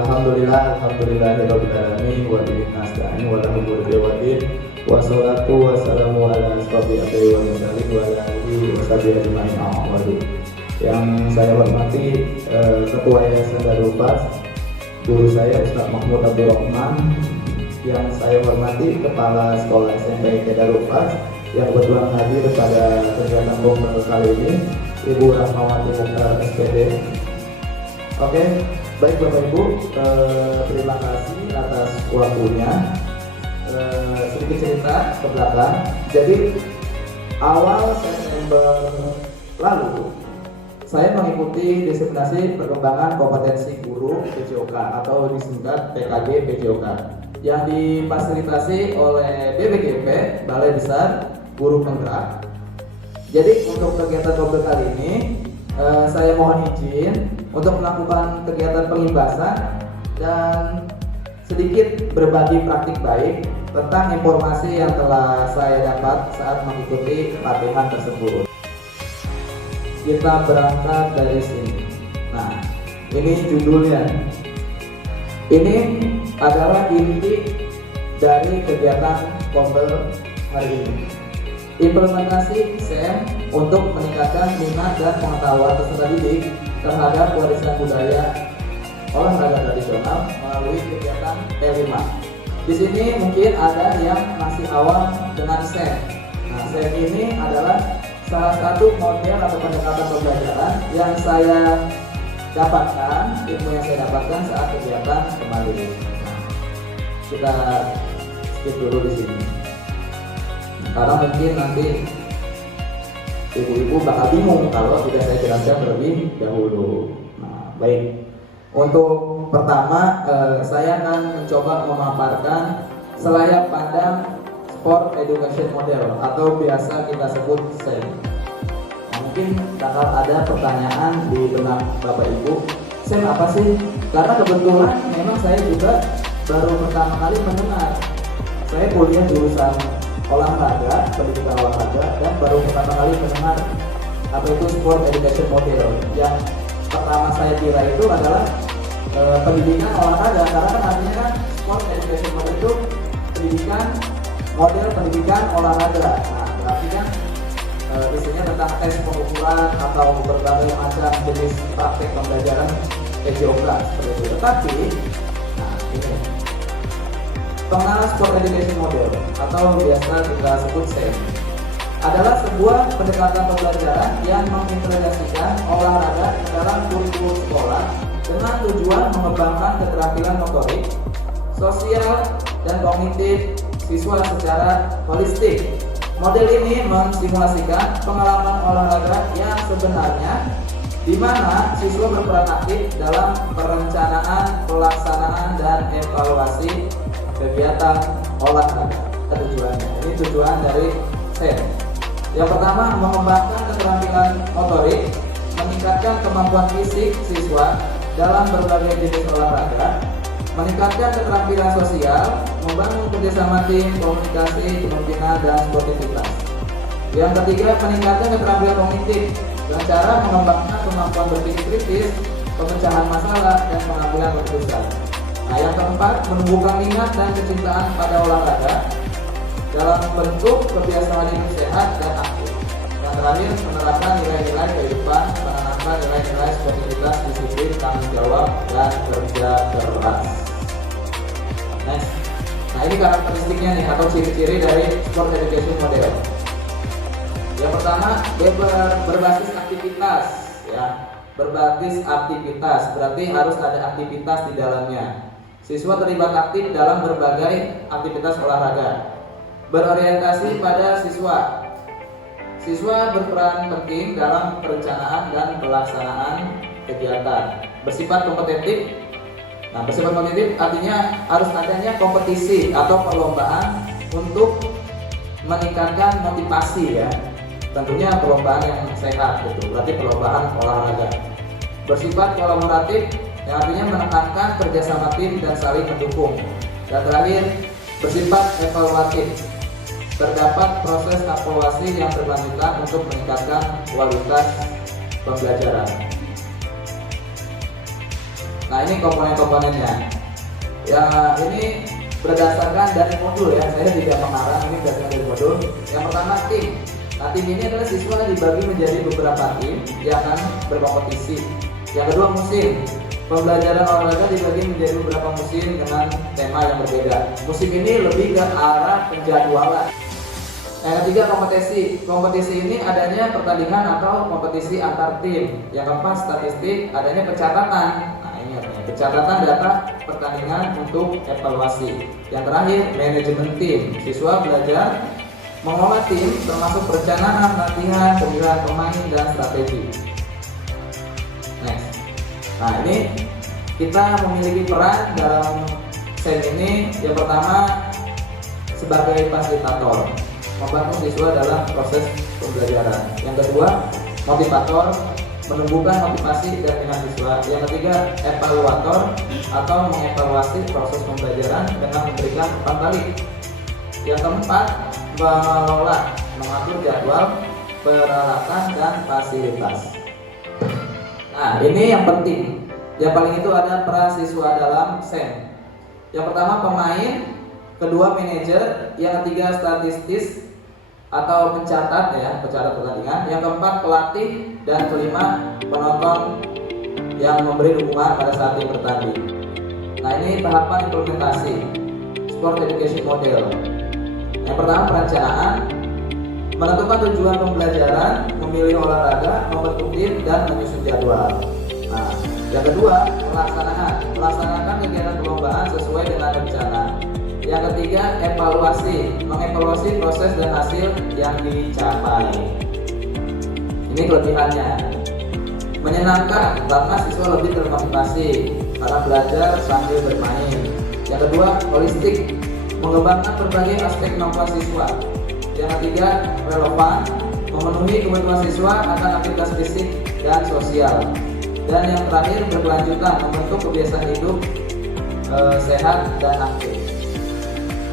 Alhamdulillahirabbil alamin wa bihi nasta'in wa la hawla wala quwwata wassalatu wassalamu ala asrofil anbiya'i wal mursalin wa ala alihi washabihi ajmain amma ba'du. Yang saya hormati Ketua Yayasan Darul Faz, guru saya Ustaz Mahmud Abdurrahman. Yang saya hormati Kepala Sekolah SMP Darul Faz yang kebetulan hadir pada kegiatan Komber kali ini, Ibu Rahmawati Mukhtar SPD. Oke, baik Bapak Ibu, terima kasih atas waktunya. Sedikit cerita ke belakang. Jadi awal September lalu saya mengikuti diseminasi perkembangan kompetensi guru PJOK atau disingkat PKG PJOK yang difasilitasi oleh BPGP, Balai Besar Guru Penggerak. Jadi untuk kegiatan Komber kali ini saya mohon izin untuk melakukan kegiatan pengimbasan dan sedikit berbagi praktik baik tentang informasi yang telah saya dapat saat mengikuti pelatihan tersebut. Kita berangkat dari sini. Nah, ini judulnya. Ini adalah inti dari kegiatan Komber hari ini. Implementasi SEM untuk meningkatkan minat dan pengetahuan peserta didik terhadap warisan budaya olahraga tradisional melalui kegiatan L5. Di sini mungkin ada yang masih awam dengan SEM. Nah, SEM ini adalah salah satu model atau pendekatan pembelajaran yang saya dapatkan, ilmu yang saya dapatkan saat kegiatan kemarin. Nah, kita skip dulu di sini. Karena mungkin nanti ibu-ibu bakal bingung kalau tidak saya jelaskan terlebih dahulu. Nah, baik. Untuk pertama, saya akan mencoba memaparkan selayar pandang Sport Education Model atau biasa kita sebut SEM. Nah, mungkin bakal ada pertanyaan di benak Bapak Ibu, SEM apa sih? Karena kebetulan memang saya juga baru pertama kali mendengar. Saya kuliah jurusan olahraga, pendidikan olahraga, dan baru pertama kali mendengar apa itu Sport Education Model. Yang pertama saya kira itu adalah pendidikan olahraga, karena kan artinya kan Sport Education Model itu pendidikan, model pendidikan olahraga. Nah, berarti kan isinya tentang tes pengukuran atau berbagai macam jenis praktek pembelajaran PJOK seperti itu. Tetapi, nah ini pengenalan Sport Education Model atau biasa kita sebut SEM adalah sebuah pendekatan pembelajaran yang mengintegrasikan olahraga dalam kurikulum sekolah dengan tujuan mengembangkan keterampilan motorik, sosial, dan kognitif siswa secara holistik. Model ini mensimulasikan pengalaman olahraga yang sebenarnya di mana siswa berperan aktif dalam perencanaan, pelaksanaan, dan evaluasi kegiatan olahraga. Tujuannya, ini tujuan dari SEM. Yang pertama, mengembangkan keterampilan motorik, meningkatkan kemampuan fisik siswa dalam berbagai jenis olahraga, meningkatkan keterampilan sosial, membangun kerjasama tim, komunikasi, kepemimpinan, dan sportivitas. Yang ketiga, meningkatkan keterampilan kognitif dengan cara mengembangkan kemampuan berpikir kritis, pemecahan masalah, dan pengambilan keputusan. Nah, yang keempat, menumbuhkan minat dan kecintaan pada olahraga dalam bentuk kebiasaan hidup sehat dan aktif. Yang terakhir, menerapkan nilai-nilai kehidupan, menanamkan nilai-nilai sportivitas, disiplin, tanggung jawab, dan kerja keras. Next. Nah, ini karakteristiknya nih atau ciri-ciri dari Sport Education Model. Yang pertama, dia berbasis aktivitas, ya. Berbasis aktivitas berarti harus ada aktivitas di dalamnya. Siswa terlibat aktif dalam berbagai aktivitas olahraga. Berorientasi pada siswa. Siswa berperan penting dalam perencanaan dan pelaksanaan kegiatan. Bersifat kompetitif. Nah, bersifat kompetitif artinya harus adanya kompetisi atau perlombaan untuk meningkatkan motivasi, ya. Tentunya perlombaan yang sehat, gitu. Berarti perlombaan olahraga. Bersifat kolaboratif, yang artinya menekankan kerjasama tim dan saling mendukung. Dan terakhir, bersifat evaluatif. Terdapat proses evaluasi yang berkelanjutan untuk meningkatkan kualitas pembelajaran. Nah, ini komponen-komponennya. Ya, ini berdasarkan dari modul ya. Saya tidak mengarang, ini berdasarkan dari modul. Yang pertama tim. Nah, tim ini adalah siswa dibagi menjadi beberapa tim yang akan berkompetisi. Yang kedua musim. Pembelajaran olahraga dibagi menjadi beberapa musim dengan tema yang berbeda. Musim ini lebih ke arah penjadwalan. Yang ketiga kompetisi. Kompetisi ini adanya pertandingan atau kompetisi antar tim. Yang keempat statistik, adanya pencatatan. Nah, ini artinya pencatatan data pertandingan untuk evaluasi. Yang terakhir manajemen tim. Siswa belajar mengolah tim termasuk perencanaan, latihan, pemilihan pemain dan strategi. Next. Nah, ini kita memiliki peran dalam SEM ini. Yang pertama sebagai fasilitator, membantu siswa dalam proses pembelajaran. Yang kedua, motivator, menumbuhkan motivasi dan minat siswa. Yang ketiga, evaluator atau mengevaluasi proses pembelajaran dengan memberikan umpan balik. Yang keempat, mengelola, mengatur jadwal, peralatan dan fasilitas. Nah, ini yang penting. Yang paling itu ada peran siswa dalam SEM. Yang pertama pemain, kedua manajer, yang ketiga statistis atau pencatat ya, pencatat pertandingan. Yang keempat pelatih dan kelima penonton yang memberi dukungan pada saat tim bertanding. Nah, ini tahapan implementasi Sport Education Model. Yang pertama perencanaan, menentukan tujuan pembelajaran, memilih olahraga, membentuk tim dan menyusun jadwal. Nah, yang kedua melaksanakan kegiatan perlombaan sesuai dengan rencana. Yang ketiga evaluasi, mengevaluasi proses dan hasil yang dicapai. Ini kelebihannya. Menyenangkan karena siswa lebih termotivasi karena belajar sambil bermain. Yang kedua holistik, mengembangkan berbagai aspek kemampuan siswa. Yang ketiga relevan, memenuhi kebutuhan siswa akan aktivitas fisik dan sosial. Dan yang terakhir berkelanjutan, membentuk kebiasaan hidup sehat dan aktif.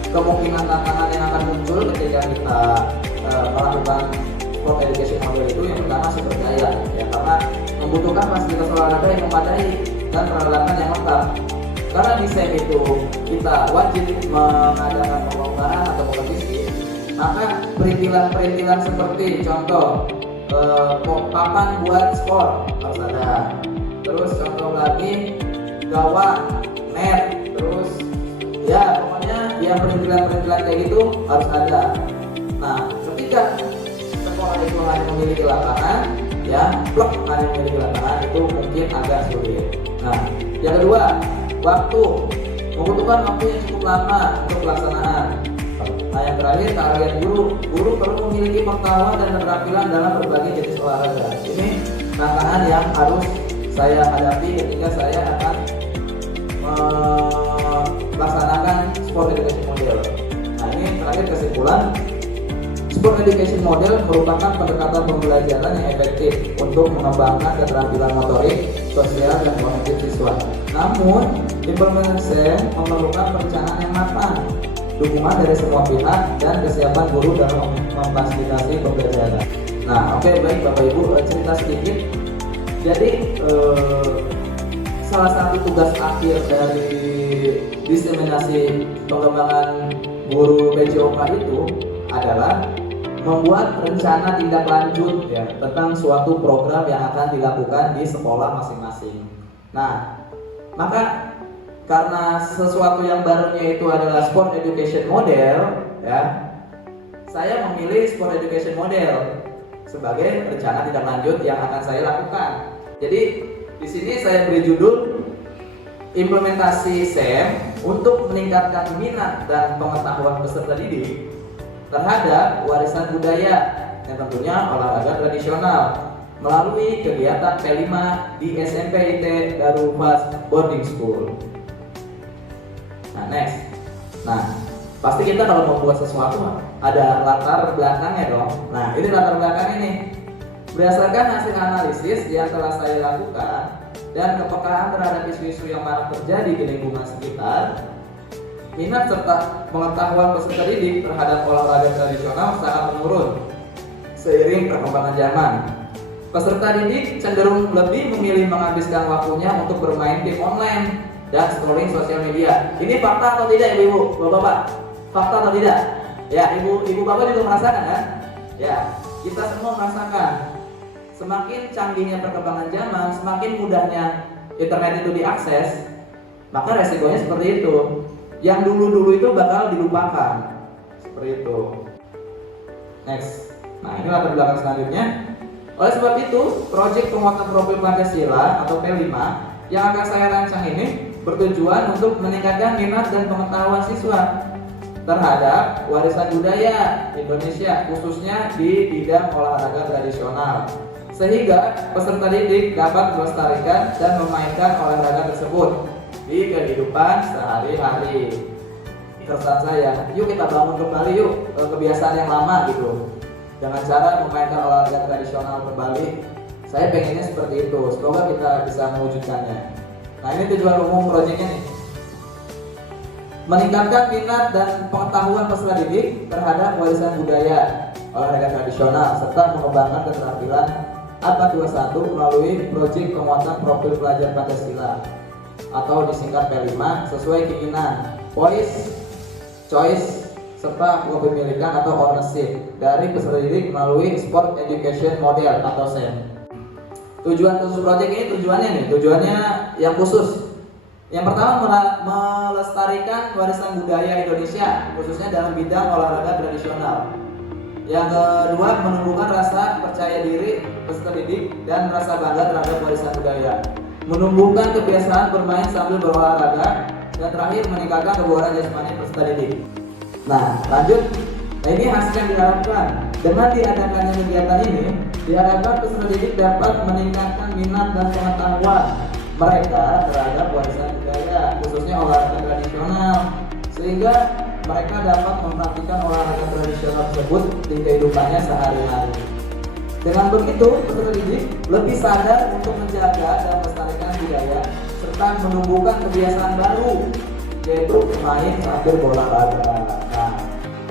Kemungkinan tantangan yang akan muncul ketika kita melakukan sport education model itu yang pertama sumber daya ya, karena membutuhkan fasilitas olahraga yang memadai dan peralatan yang lengkap. Karena di SEM itu kita wajib mengadakan perlombaan atau kompetisi, maka perintilan-perintilan seperti contoh papan buat skor harus ada. Terus contoh lagi gawang, net, terus ya pokoknya yang perintilan-perintilan kayak gitu harus ada. Nah, ketika sekolah itu hanya memiliki lapangan, ya plek hanya memiliki lapangan, itu mungkin agak sulit. Nah, yang kedua waktu, membutuhkan waktu yang cukup lama untuk pelaksanaan. Nah, yang terakhir keahlian guru perlu memiliki pengetahuan dan keterampilan dalam berbagai jenis olahraga. Ini tantangan yang harus saya hadapi ketika saya akan melaksanakan sport education model. Nah, ini terakhir kesimpulan, sport education model merupakan pendekatan pembelajaran yang efektif untuk mengembangkan keterampilan motorik, sosial dan kognitif siswa. Namun, implementasi memerlukan perencanaan yang matang, dukungan dari semua pihak dan kesiapan guru dalam memfasilitasi pembelajaran. Nah, oke, baik Bapak Ibu, cerita sedikit. Jadi salah satu tugas akhir dari diseminasi pengembangan guru PJOK itu adalah membuat rencana tindak lanjut ya tentang suatu program yang akan dilakukan di sekolah masing-masing. Nah, maka karena sesuatu yang barunya itu adalah sport education model ya, saya memilih sport education model sebagai rencana tindak lanjut yang akan saya lakukan. Jadi di sini saya beri judul implementasi SEM untuk meningkatkan minat dan pengetahuan peserta didik terhadap warisan budaya yang tentunya olahraga tradisional melalui kegiatan P5 di SMP IT Darul Fas Boarding School. Nah, next. Nah, pasti kita kalau membuat sesuatu ada latar belakangnya dong. Nah, ini latar belakang ini. Berdasarkan hasil analisis yang telah saya lakukan dan kepekaan terhadap isu-isu yang marak terjadi di lingkungan sekitar, minat serta pengetahuan peserta didik terhadap olahraga tradisional sangat menurun seiring perkembangan zaman. Peserta didik cenderung lebih memilih menghabiskan waktunya untuk bermain game online dan scrolling sosial media. Ini fakta atau tidak, ibu-ibu, bapak-bapak? Fakta atau tidak? Ya, ibu bapak juga merasakan kan? Ya, kita semua merasakan. Semakin canggihnya perkembangan zaman, semakin mudahnya internet itu diakses, maka resikonya seperti itu. Yang dulu-dulu itu bakal dilupakan. Seperti itu. Next. Nah, ini latar belakang selanjutnya. Oleh sebab itu, proyek penguatan profil Pancasila atau P5 yang akan saya rancang ini bertujuan untuk meningkatkan minat dan pengetahuan siswa terhadap warisan budaya Indonesia, khususnya di bidang olahraga tradisional, sehingga peserta didik dapat melestarikan dan memainkan olahraga tersebut di kehidupan sehari-hari. Keresahan saya, yuk kita bangun kembali yuk kebiasaan yang lama gitu, dengan cara memainkan olahraga tradisional kembali. Saya pengennya seperti itu, semoga kita bisa mewujudkannya. Nah, ini tujuan umum proyeknya nih, meningkatkan minat dan pengetahuan peserta didik terhadap warisan budaya olahraga tradisional serta mengembangkan keterampilan APA 21 melalui proyek penguatan profil pelajar Pancasila atau disingkat P5 sesuai keinginan, choice, serta kepemilikan atau ownership dari peserta didik melalui Sport Education Model atau SEM. Tujuan khusus proyek ini tujuannya yang khusus. Yang pertama, melestarikan warisan budaya Indonesia khususnya dalam bidang olahraga tradisional. Yang kedua, menumbuhkan rasa percaya diri peserta didik dan rasa bangga terhadap warisan budaya. Menumbuhkan kebiasaan bermain sambil berolahraga, dan terakhir meningkatkan kebugaran jasmani peserta didik. Nah, lanjut. Nah, ini hasil yang diharapkan. Dengan diadakannya kegiatan ini, diharapkan peserta didik dapat meningkatkan minat dan pengetahuan mereka terhadap warisan budaya, khususnya olahraga tradisional, sehingga mereka dapat mempraktikkan olahraga tradisional tersebut di kehidupannya sehari-hari. Dengan begitu, peserta didik lebih sadar untuk menjaga dan melestarikan budaya serta menumbuhkan kebiasaan baru, yaitu bermain sambil berolahraga. Nah,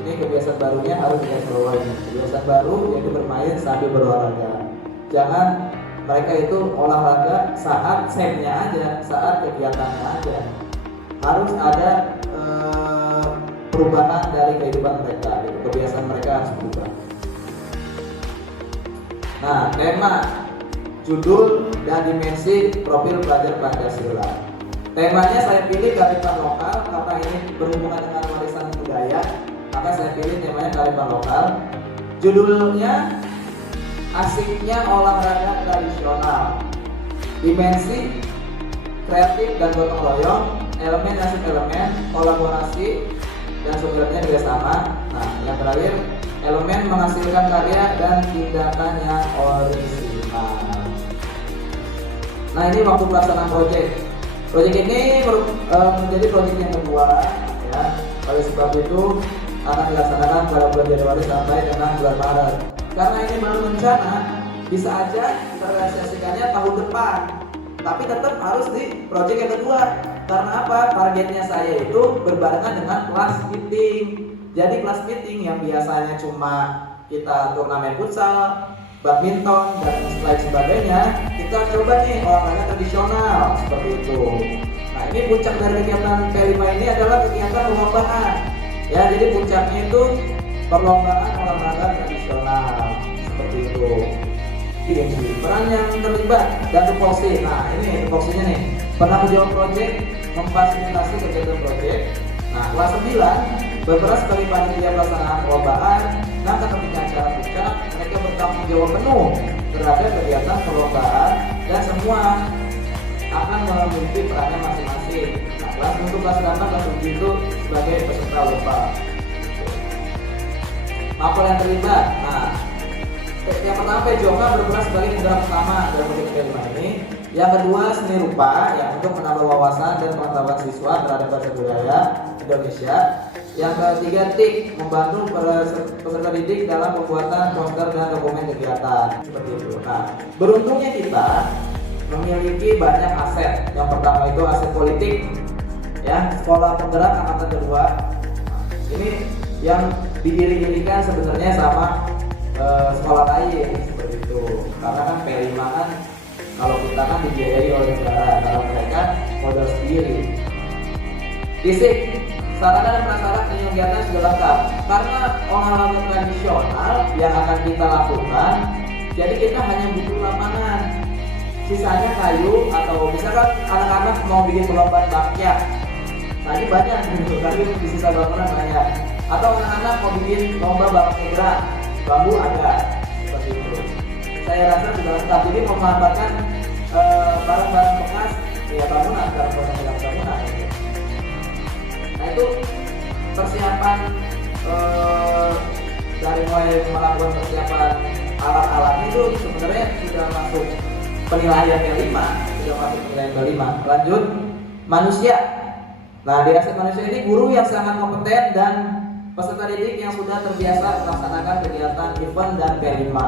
ini kebiasaan barunya harus digarisbawahi. Kebiasaan baru yaitu bermain sambil berolahraga. Jangan mereka itu olahraga saat semnya aja, saat kegiatannya aja. Harus ada perubahan dari kehidupan mereka, gitu. Kebiasaan mereka harus berubah. Nah, tema, judul, dan dimensi profil pelajar Pancasila. Temanya saya pilih kearifan lokal karena ini berhubungan dengan warisan budaya, maka saya pilih temanya kearifan lokal. Judulnya asiknya olahraga tradisional. Dimensi, kreatif dan gotong royong, elemen dan subelemen, kolaborasi dan subelemennya juga sama. Nah, yang terakhir, elemen menghasilkan karya dan tindakan yang orisinal. Nah, ini waktu pelaksanaan proyek. Proyek ini menjadi proyek yang kedua, ya. Oleh sebab itu akan dilaksanakan pada bulan Januari sampai dengan bulan Maret. Karena ini baru rencana, bisa aja kita realisasikannya tahun depan. Tapi tetap harus di proyek yang kedua. Karena apa? Targetnya saya itu berbarengan dengan kelas meeting. Jadi kelas meeting yang biasanya cuma kita turnamen futsal, badminton, dan lain sebagainya, kita coba nih olahraga tradisional seperti itu. Nah, ini puncak dari kegiatan P5 ini adalah kegiatan perlombaan. Ya, jadi puncaknya itu perlombaan olahraga tradisional seperti itu. Peran yang terlibat dan tupoksi. Nah, ini tupoksinya nih. Penanggung jawab proyek memfasilitasi kegiatan proyek. Nah, kelas 9 berperan sebagai panitia pelaksanaan perlombaan. Nah, ketika acara puncak, mereka bertanggung jawab penuh terhadap kegiatan perlombaan dan semua akan memiliki perannya masing-masing. Nah, kelas 8 kelas 7 itu sebagai peserta lomba. Mapel yang terlibat. Nah, yang pertama PJOKA berperan sebagai penggerak utama dalam proyek P5 ini. Yang kedua seni rupa, yang untuk menambah wawasan dan pengetahuan siswa terhadap bahasa budaya Indonesia. Yang ketiga TIK, membantu peserta didik dalam pembuatan poster dan dokumen kegiatan seperti itu. Nah, beruntungnya kita memiliki banyak aset. Yang pertama itu aset politik, ya, sekolah penggerak angkatan kedua. Ini yang diiring-iringkan sebenarnya sama sekolah lain seperti itu. karena kan P5 kan kalau kita kan dibiayai oleh negara, kalau mereka modal sendiri. Fisik, sarana dan prasarana kegiatan sudah lengkap karena olahraga tradisional yang akan kita lakukan, jadi kita hanya butuh lapangan, sisanya kayu atau misalkan anak-anak mau bikin perlombaan bakyak, nah ini banyak gitu, tapi di sisa bangunan banyak, atau anak-anak mau bikin lomba balap egrang, bambu ada, seperti itu. Saya rasa sudah lengkap, jadi memanfaatkan barang-barang bekas ya bangunan, barang-barang bangunan. Nah itu persiapan dari mulai melakukan persiapan alat-alat itu sebenarnya sudah masuk penilaian P5, sudah masuk penilaian P5. Lanjut, manusia. Nah di aspek manusia ini guru yang sangat kompeten dan peserta didik yang sudah terbiasa melaksanakan kegiatan event dan P5.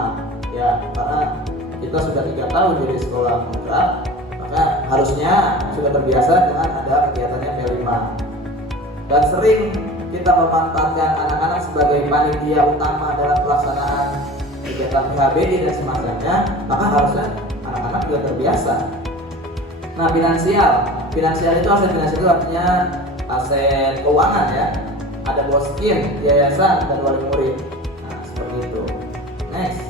Ya karena kita sudah 3 tahun jadi sekolah menggerak, maka harusnya sudah terbiasa dengan ada kegiatannya P5. Dan sering kita memanfaatkan anak-anak sebagai panitia utama dalam pelaksanaan kegiatan PHBD dan semacamnya, maka harusnya anak-anak juga terbiasa. Nah, finansial itu aset finansial itu artinya aset keuangan ya. Ada boskin, yayasan, dan wali murid. Nah, seperti itu. Next,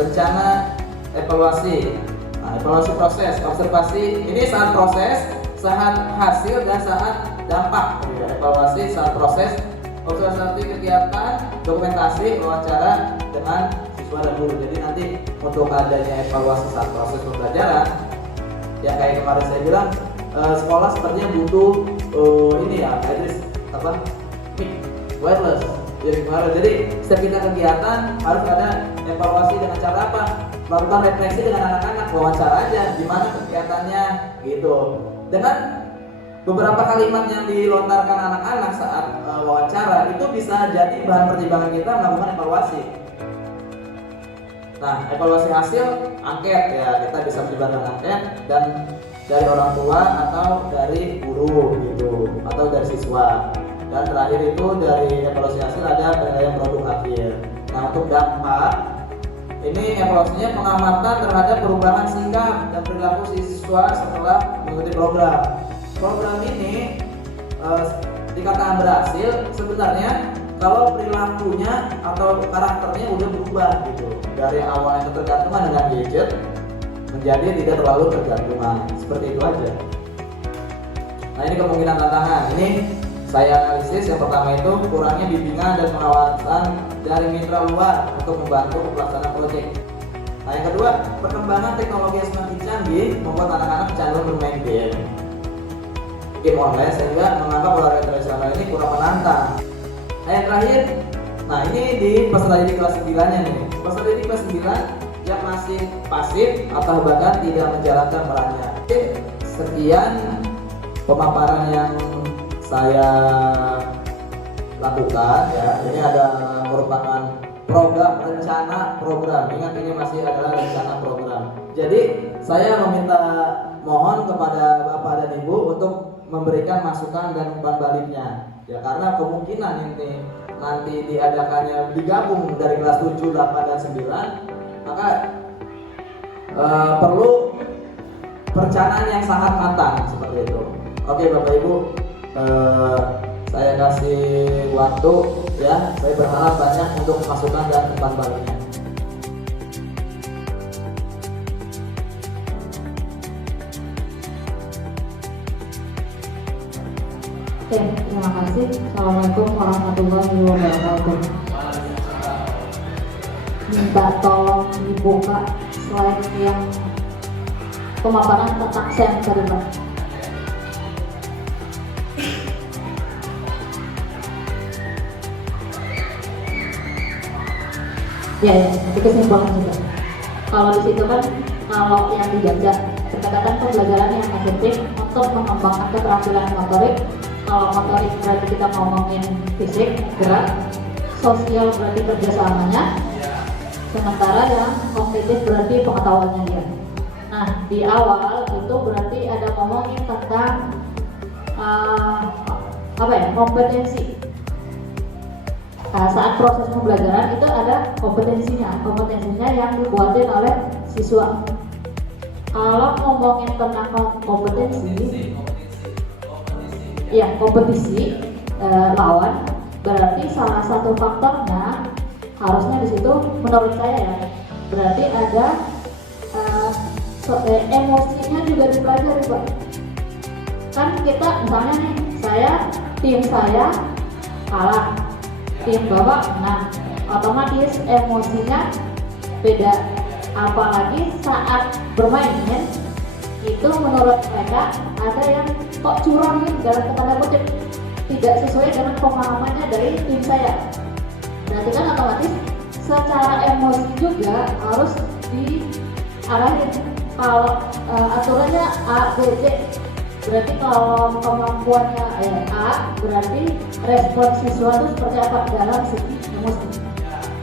rencana evaluasi. Nah, evaluasi proses, observasi ini saat proses, saat hasil, dan saat dampak. Evaluasi saat proses, observasi kegiatan, dokumentasi, wawancara dengan siswa dan guru. Jadi nanti untuk adanya evaluasi saat proses pembelajaran, yang kayak kemarin saya bilang, sekolah sepertinya butuh ini ya, mic wireless. Jadi setiap kita kegiatan harus ada evaluasi dengan cara apa? Melakukan refleksi dengan anak-anak, wawancara aja, gimana kegiatannya, gitu. Dengan beberapa kalimat yang dilontarkan anak-anak saat wawancara itu bisa jadi bahan pertimbangan kita melakukan evaluasi. Nah, evaluasi hasil angket ya, kita bisa menyebarkan angket dan dari orang tua atau dari guru gitu, atau dari siswa. Dan terakhir itu dari evaluasi hasil ada penilaian produk akhir. Nah, untuk dampak ini evaluasinya pengamatan terhadap perubahan sikap dan perilaku siswa setelah mengikuti program. Program ini dikatakan berhasil sebenarnya kalau perilakunya atau karakternya udah berubah gitu, dari awalnya ketergantungan dengan gadget menjadi tidak terlalu tergantungan, seperti itu aja. Nah ini kemungkinan tantangan. Ini saya analisis, yang pertama itu kurangnya bimbingan dan pengawasan dari mitra luar untuk membantu pelaksanaan proyek. Nah yang kedua, perkembangan teknologi yang semakin canggih membuat anak-anak cenderung bermain game online sehingga menganggap olahraga tradisional ini kurang menantang. Nah yang terakhir, nah ini di peserta didik kelas 9-nya nih. Peserta didik kelas 9 yang masih pasif atau bahkan tidak menjalankan perannya. Sekian pemaparan yang saya lakukan ya. Ini ada merupakan rencana program. Ingat ini masih adalah rencana program. Jadi saya mohon kepada Bapak dan Ibu untuk memberikan masukan dan umpan baliknya ya, karena kemungkinan ini nanti diadakannya digabung dari kelas 7, 8, dan 9, maka perlu perencanaan yang sangat matang seperti itu. Oke Bapak Ibu, saya kasih waktu ya, saya berharap banyak untuk masukan dan umpan baliknya. Oke, terima kasih. Assalamualaikum warahmatullahi wabarakatuh. Minta tolong dibuka slide yang pemaparan tentang sensor, Pak. Ya, itu kesimpulan juga. Kalau di situ kan, kalau yang dijaga pendekatan pembelajaran yang efektif untuk mengembangkan keterampilan motorik. Kalau motorik berarti kita ngomongin fisik, gerak, sosial berarti kerjasamanya, sementara yang kognitif berarti pengetahuannya dia. Nah di awal itu berarti ada ngomongin tentang kompetensi. Saat proses pembelajaran itu ada kompetensinya yang dibuatin oleh siswa. Kalau ngomongin tentang kompetensi, ya kompetisi lawan, berarti salah satu faktornya harusnya di situ menurut saya ya, berarti ada emosinya juga dipelajari Pak. Kan kita misalnya nih, tim saya kalah, tim Bapak menang, otomatis emosinya beda. Apalagi saat bermain itu menurut mereka ada yang kok curang nih dalam tanda kutip, tidak sesuai dengan pemahamannya dari tim saya. Berarti kan otomatis secara emosi juga harus diarahin. Kalau aturannya A, B, C, berarti kalau kemampuannya A, berarti respon siswa itu seperti apa dalam segi emosi.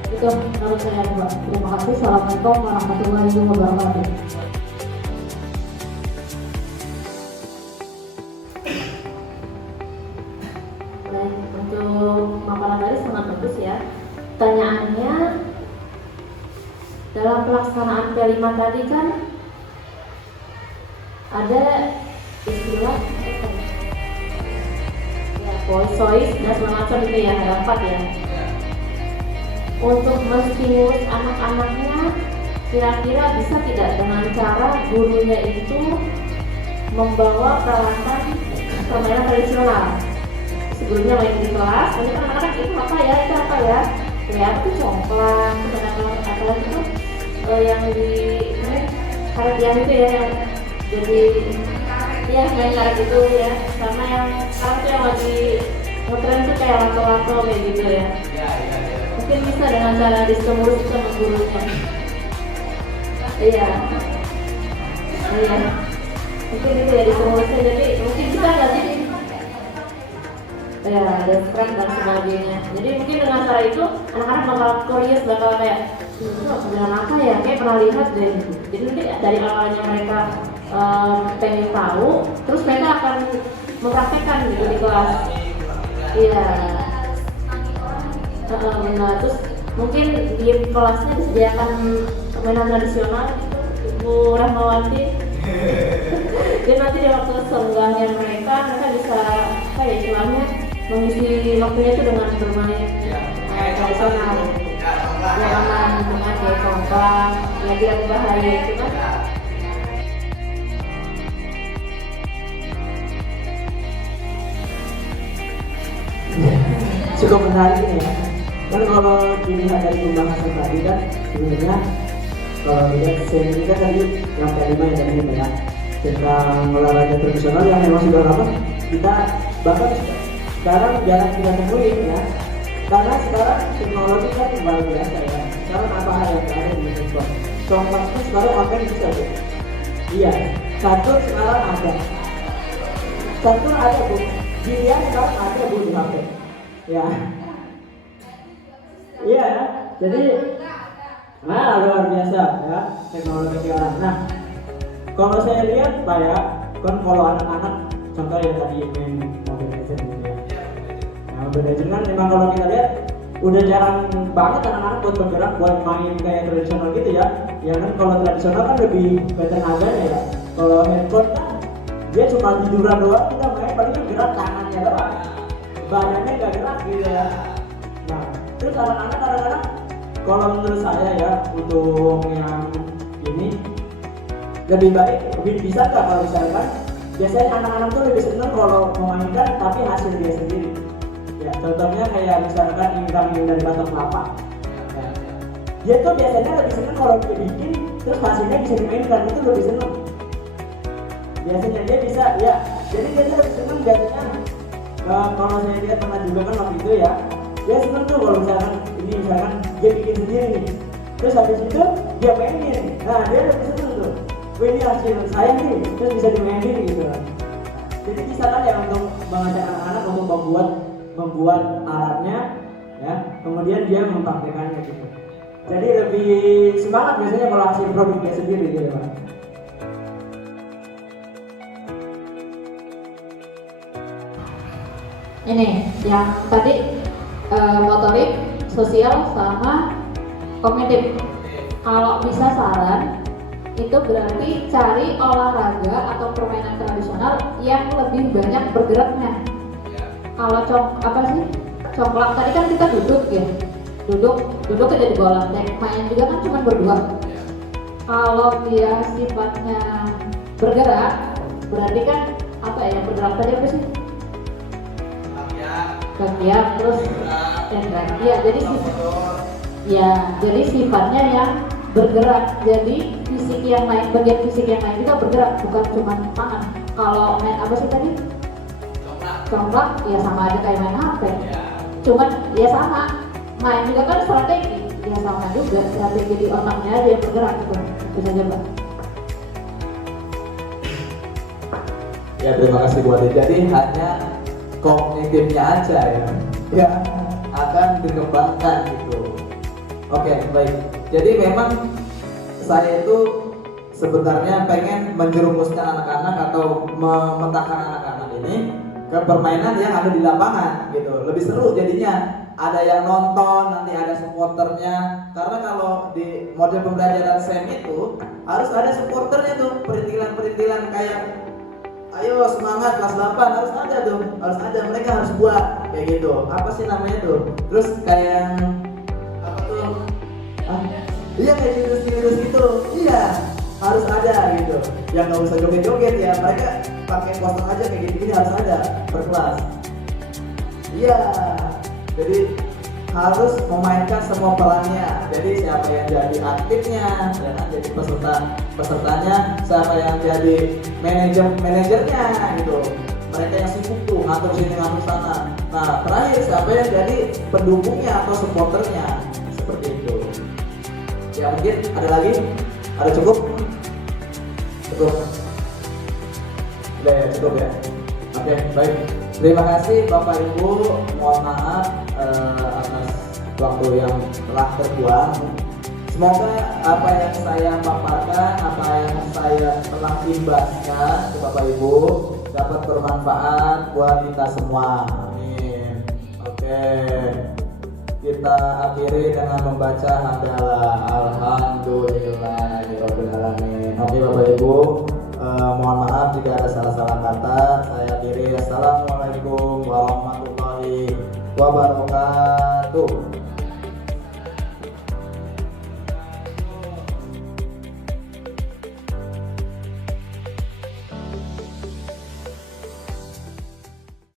Itu menurut saya Mbak. Terima kasih. Assalamualaikum warahmatullahi wabarakatuh. Baik, untuk makalah tadi sangat bagus ya. Pertanyaannya, dalam pelaksanaan P5 tadi kan ada istilah ya, voice choice dan segala macam itu ya, ada 4 ya. Untuk menstimulus anak-anaknya, kira-kira bisa tidak dengan cara gurunya itu membawa peralatan permainan tradisional. Sebelumnya main di kelas, nanti kan anak-anak itu apa ya, kayak itu congklang, atau itu yang di karet yang itu ya, yang jadi ya main karet itu ya, karena yang sekarang tuh yang lagi ngetren tuh kayak lato-lato kayak gitu ya. Mungkin bisa dengan cara distimulus itu sama gurunya. Iya. Mungkin itu ya distimulusnya, jadi mungkin bisa nggak sih? Ya, ada stress dan sebagainya. Jadi mungkin dengan cara itu anak-anak bakal curious, bakal kayak dengan apa ya, kayak pernah lihat deh. Jadi nanti dari awalnya mereka pengen tahu, terus mereka akan mempraktekkan gitu di kelas. Iya. Benar. Terus mungkin di kelasnya disediakan permainan tradisional gitu, Ibu Rahmawati. Jadi nanti di waktu senggangnya mereka bisa apa ya istilahnya mengisi waktunya itu dengan bermain tradisional. Yang aman dengan kayak congklang, yang tidak berbahaya itu kan. Cukup menarik ini ya. Kan kalau dilihat dari pembahasan tadi kan sebenarnya kalau dilihat ini kan tadi yang kelima ya tadi ya, tentang olahraga tradisional yang memang sudah lama kita bahkan sekarang jarang kita temuin ya, karena sekarang teknologi kan luar biasa ya. Sekarang apa yang ada di Indonesia, congkak itu sekarang online bisa tuh. Iya, catur sekarang ada, catur ada Bu, biliar sekarang ada Bu di HP ya. Iya, jadi luar biasa ya teknologi sekarang. Nah, kalau saya lihat Pak ya, kan kalau anak-anak contoh yang tadi main Mobile Legends gitu ya. Nah, Mobile Legends kan memang kalau kita lihat udah jarang banget anak-anak buat bergerak buat main kayak tradisional gitu ya. Ya kan kalau tradisional kan lebih tenaganya ya. Kalau handphone kan dia cuma tiduran doang, kita main paling gerak tangannya doang, badannya nggak gerak gitu ya. Nah, terus anak-anak kadang-kadang kalau menurut saya ya untuk yang ini lebih baik, lebih bisa nggak kalau misalkan biasanya anak-anak tuh lebih seneng kalau memainkan tapi hasil dia sendiri ya. Contohnya kayak misalkan ingkang dari batok kelapa ya. Dia tuh biasanya lebih seneng kalau dia bikin terus hasilnya bisa dimainkan, itu lebih seneng biasanya dia bisa ya. Jadi dia tuh lebih seneng biasanya kalau saya lihat pernah juga kan waktu itu ya, dia seneng tuh kalau misalkan dia bikin sendiri nih, terus habis itu dia mainin. Nah, dia lebih seneng tuh, wah ini hasil saya nih, terus bisa dimainin gitu. Jadi bisa kan ya untuk mengajak anak-anak untuk membuat alatnya ya, kemudian dia mempraktekannya gitu. Jadi lebih semangat biasanya kalau hasil produknya sendiri gitu Pak. Ini yang tadi motorik, sosial, sama kognitif. Kalau bisa saran, itu berarti cari olahraga atau permainan tradisional yang lebih banyak bergeraknya. Kalau congklak tadi kan kita duduk ya, duduk aja di bola. Dan main juga kan cuma berdua. Kalau dia sifatnya bergerak, berarti kan bergerak tadi apa sih? Bagian terus jadi sifatnya yang bergerak. Jadi bagian fisik yang lain juga bergerak, bukan cuma tangan. Kalau main apa sih tadi? Congklak ya sama aja kayak main HP. Cuman ya sama, main juga kan strategi, ya sama juga strategi di otaknya aja yang bergerak gitu. Itu saja Mbak. Ya terima kasih buat itu. Jadi hanya kognitifnya aja ya akan dikembangkan gitu. Oke, baik. Jadi memang saya itu sebenarnya pengen menjerumuskan anak-anak atau memetakan anak-anak ini ke permainan yang ada di lapangan gitu. Lebih seru jadinya. Ada yang nonton, nanti ada supporternya. Karena kalau di model pembelajaran SEM itu harus ada supporternya tuh, perintilan-perintilan kayak ayo semangat kelas 8 harus ada tuh, harus ada, mereka harus buat kayak gitu. Apa sih namanya tuh? Terus kayak apa tuh? Iya kayak virus gitu. Iya, harus ada gitu. Yang nggak usah joget-joget ya, mereka pakai poster aja kayak gitu-gini harus ada per kelas. Iya. Jadi harus memainkan semua perannya. Jadi siapa yang jadi aktifnya, jadi pesertanya, siapa yang jadi manajernya gitu. Mereka yang sibuk tuh ngatur sini ngatur sana. Nah terakhir siapa yang jadi pendukungnya atau supporternya, seperti itu. Ya mungkin ada lagi? Ada cukup? Cukup. Udah ya, cukup ya. Oke, baik. Terima kasih Bapak Ibu. Mohon maaf atas waktu yang telah terbuang. Semoga apa yang saya paparkan, apa yang saya telah imbaskan ke Bapak Ibu dapat bermanfaat buat kita semua. Amin. Oke. Kita akhiri dengan membaca hamdalah. Alhamdulillahirabbil alamin. Oke Bapak Ibu, mohon maaf jika ada salah-salah kata.